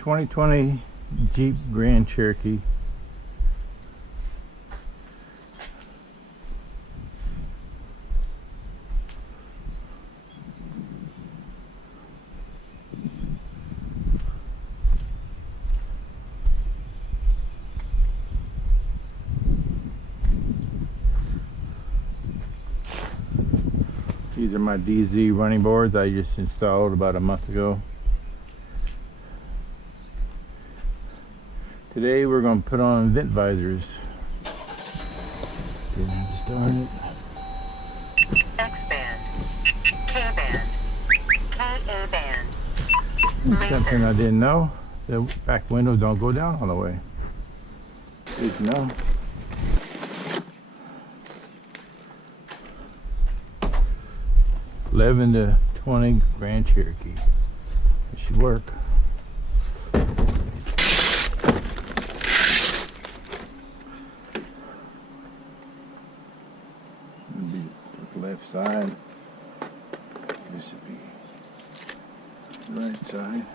2020 Jeep Grand Cherokee. These are my DZ running boards I just installed about a month ago. Today we're going to put on vent visors. Getting started. X band, K band, KA band. And something I didn't know: the back windows don't go down all the way. Good to know. $11 to $20 Grand Cherokee. It should work. It'll be the left side. This would be the right side.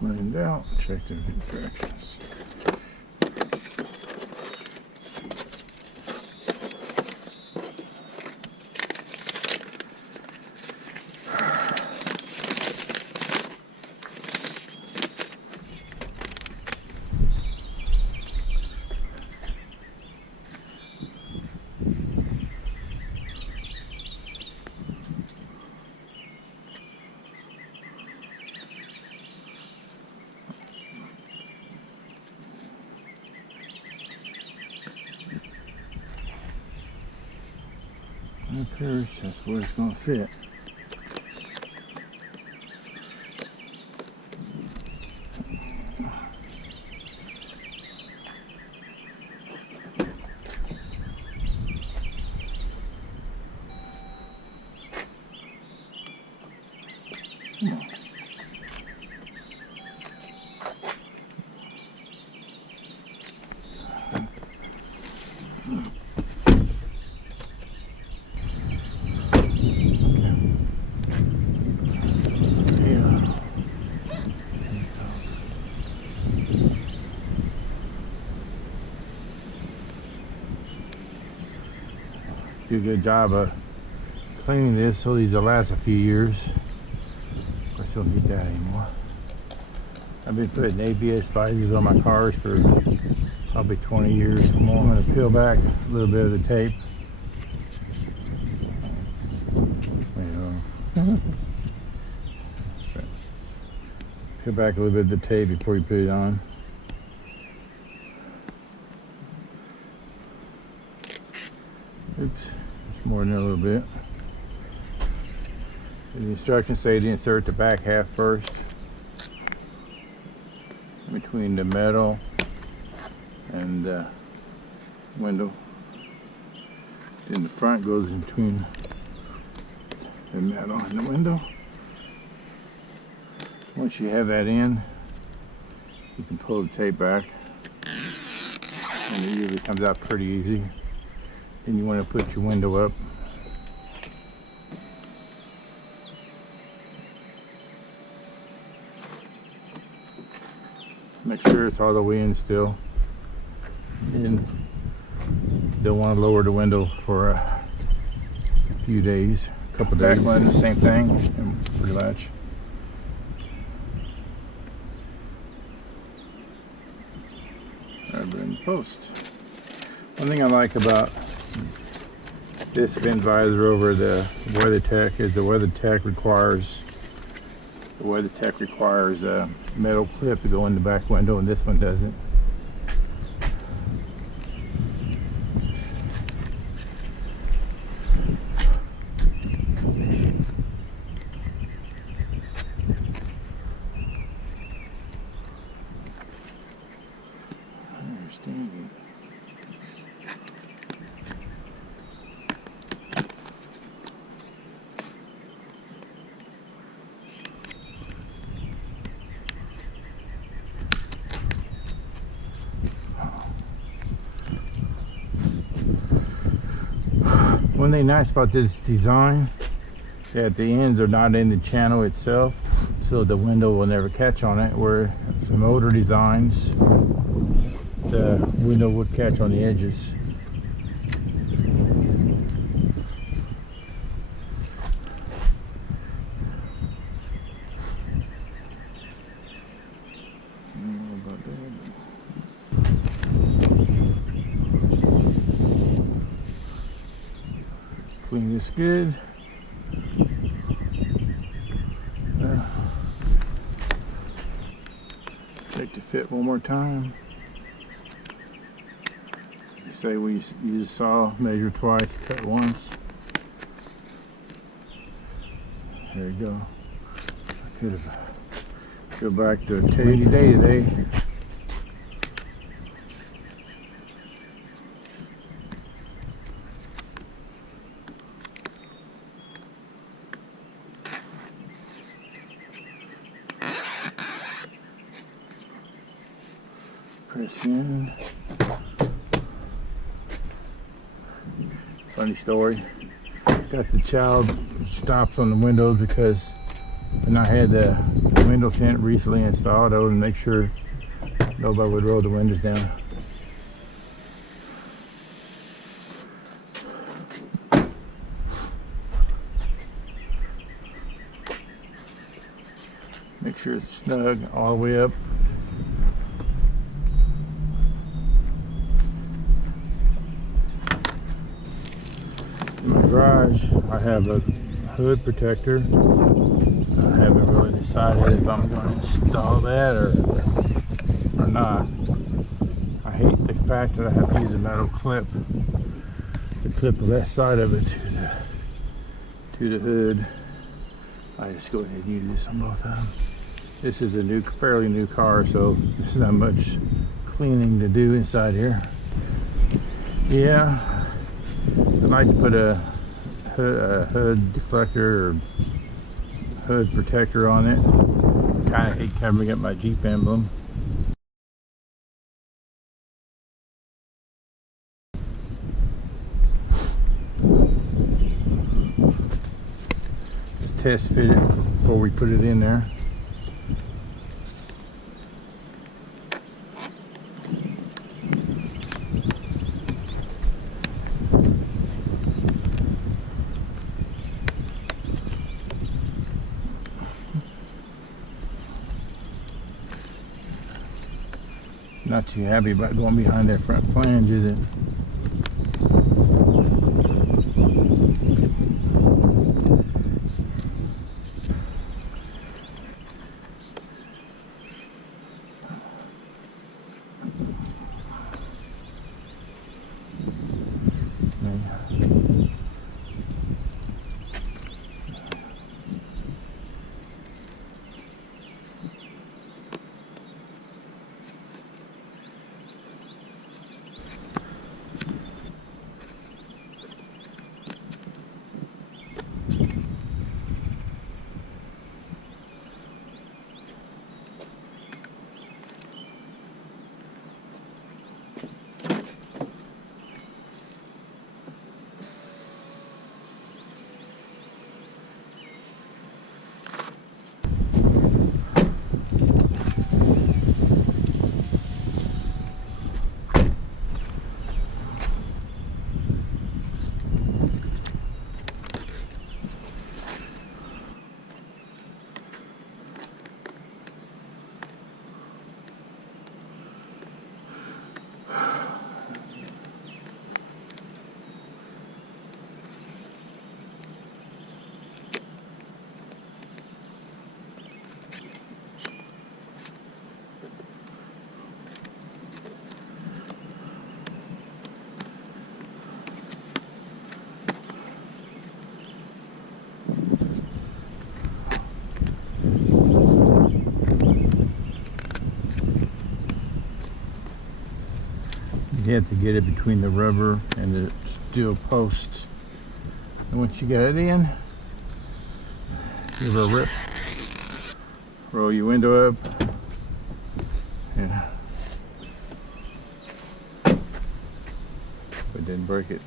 When in doubt, check the directions. Up here, that's where it's going to fit. Do a good job of cleaning this so these will last a few years. Of course, don't need that anymore. I've been putting AVS visors on my cars for probably 20 years or more. I'm going to peel back a little bit of the tape. Peel back a little bit of the tape before you put it on. Oops, there's more in there a little bit. The instructions say to insert the back half first, between the metal and the window. Then the front goes in between the metal and the window. Once you have that in, you can pull the tape back, and it usually comes out pretty easy. Then you want to put your window up. Make sure it's all the way in still. And don't want to lower the window for a few days, a couple days. Back one, the same thing, and pretty much. Rubber in post. One thing I like about this vent visor over the WeatherTech is the WeatherTech requires a metal clip to go in the back window, and this one doesn't. One thing nice about this design, that the ends are not in the channel itself, so the window will never catch on it, where some older designs, the window would catch on the edges. Clean this good. Check the fit one more time. Say we use a saw, measure twice, cut once. There you go. I could have go back to a Cherokee day today. Press in. Funny story. Got the child stops on the windows because when I had the window tint recently installed, I wanted to make sure nobody would roll the windows down. Make sure it's snug all the way up. In my garage, I have a hood protector. I haven't really decided if I'm going to install that or not. I hate the fact that I have to use a metal clip to clip the left side of it to the hood. I just go ahead and use this on both of them. This is a fairly new car, so there's not much cleaning to do inside here. Yeah. I'd like to put a hood deflector or hood protector on it. Kind of hate covering up my Jeep emblem. Just test fit it before we put it in there. Not too happy about going behind that front flange, is it? You have to get it between the rubber and the steel posts. And once you get it in, give it a rip. Roll your window up. Yeah. But then break it.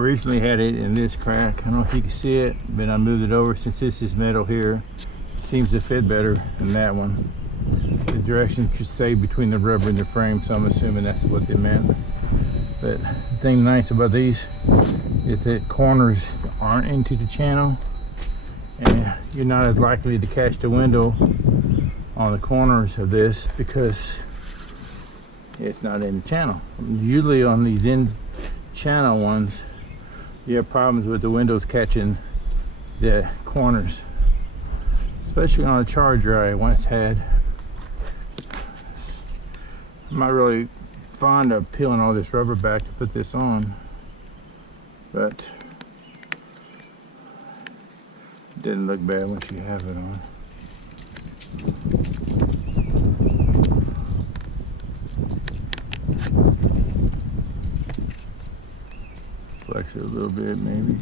originally had it in this crack. I don't know if you can see it, but I moved it over since this is metal here. It seems to fit better than that one. The directions should say between the rubber and the frame, so I'm assuming that's what they meant. But the thing nice about these is that corners aren't into the channel, and you're not as likely to catch the window on the corners of this because it's not in the channel. Usually on these in channel ones, you have problems with the windows catching the corners, especially on a Charger I once had. I'm not really fond of peeling all this rubber back to put this on, but it didn't look bad once you have it on. Flex it a little bit, maybe.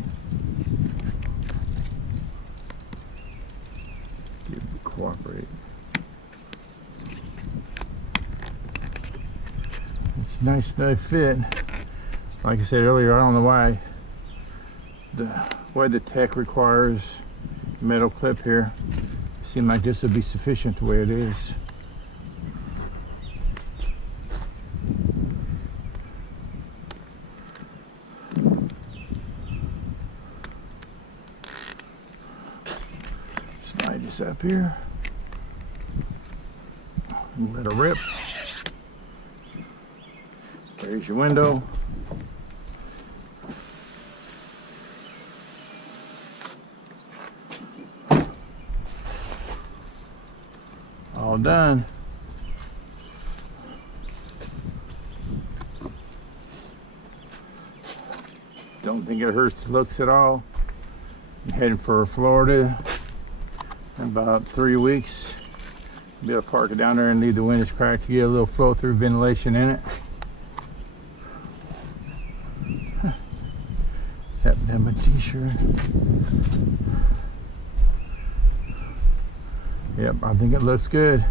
Get it to cooperate. It's a nice snug fit. Like I said earlier, I don't know why the tech requires metal clip here. It seemed like this would be sufficient the way it is. Slide this up here and let it rip. There's your window. All done. Don't think it hurts the looks at all. I'm heading for Florida in about 3 weeks. Be able to park it down there and leave the windows cracked to get a little flow through ventilation in it. Happen to have my t-shirt. Yep, I think it looks good.